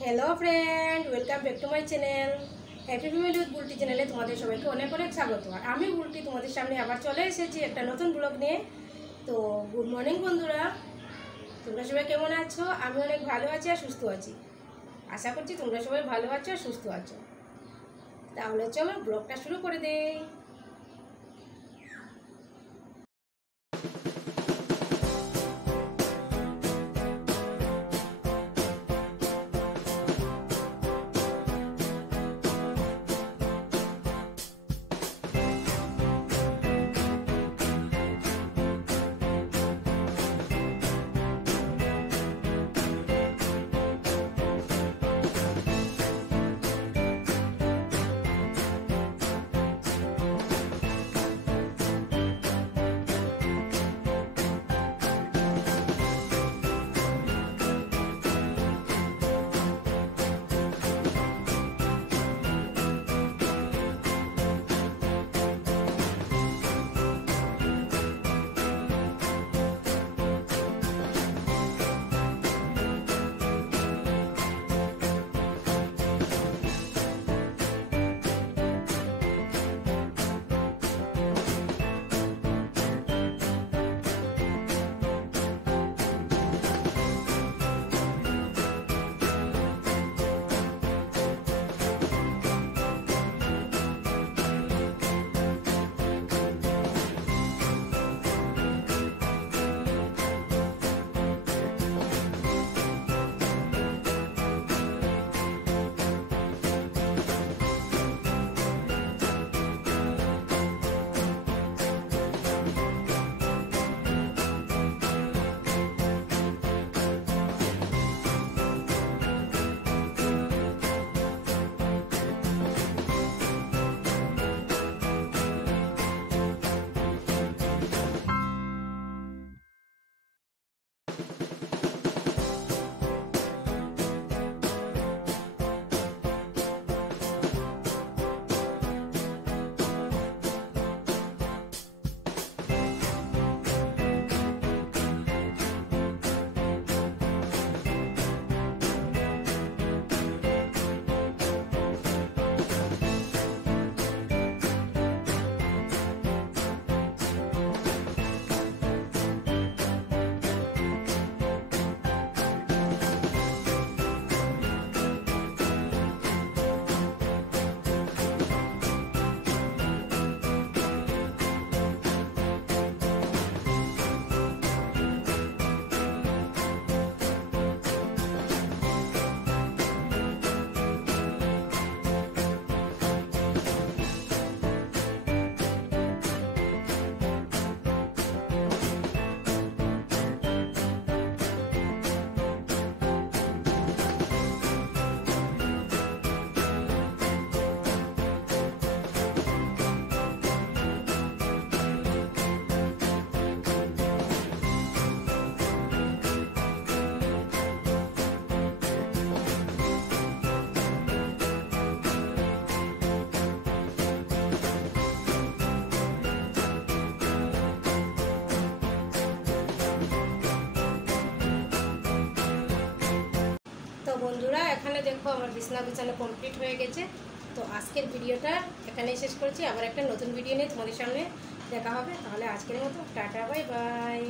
Hello friend welcome back to my channel happy family with Bulti चैनले तुम्हारे सबाई को अनेक अनेक स्वागत और आमी बुल्टी तुम्हारे सामने आबार चले एसेछि एक नतून ब्लग निये। तो गुड मर्निंग बंधुरा, তোমরা সবাই কেমন আছো? আমি অনেক ভালো আছি আর সুস্থ আছি। আশা করছি তোমরা সবাই ভালো আছো আর সুস্থ আছো। তাহলে চলো ব্লগটা শুরু করে দেই। तो बंधुरा एखाने देखो आमार बिछना गुछानो कमप्लीट हो गेछे। तो आजकेर भिडियोटा एखानेई शेष करछि। आबार एकटा नतुन भिडियो निये तोमादेर सामने देखा होबे। ताहले आजकेर मतो टाटा बाय बाय।